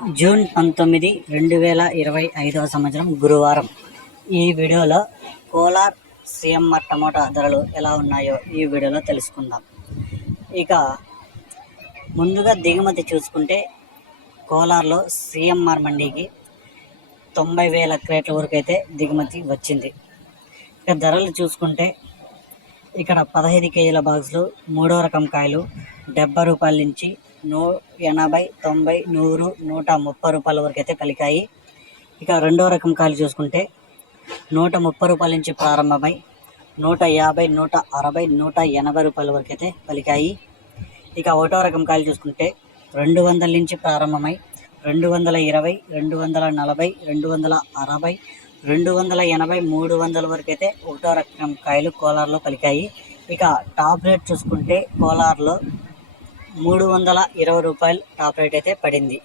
June 19, 2025 సంవత్సరం గురువారం. ఈ వీడియోలో కోలార్ సిఎంఆర్ టమోటా ధరలు ఎలా ఉన్నాయో ఈ వీడియోలో తెలుసుకుందాం. ఇక ముందుగా దిగుమతి చూసుకుంటే కోలార్లో సిఎంఆర్ మండీకి 90,000 క్రేట్ల వరకు అయితే దిగుమతి వచ్చింది. ఇక ధరలు చూసుకుంటే ఇక్కడ 15 కేజీల బాక్సులు మూడో రకం కాయలు 70 రూపాయల నుంచి 80, 90, 100, 130 రూపాయల వరకు అయితే పలికాయి. ఇక రెండో రకం కాయలు చూసుకుంటే 130 రూపాయల నుంచి ప్రారంభమై 150, 160, 180 రూపాయల వరకు అయితే పలికాయి. ఇక ఒకటో రకం కాయలు చూసుకుంటే 200 నుంచి ప్రారంభమై 220, 240, 260, 280, 300 వరకు అయితే ఒకటో రకం కాయలు కోలార్లో పలికాయి. ఇక టాప్ రేట్ చూసుకుంటే కోలార్లో 320 రూపాయలు టాప్ రేట్ అయితే పడింది.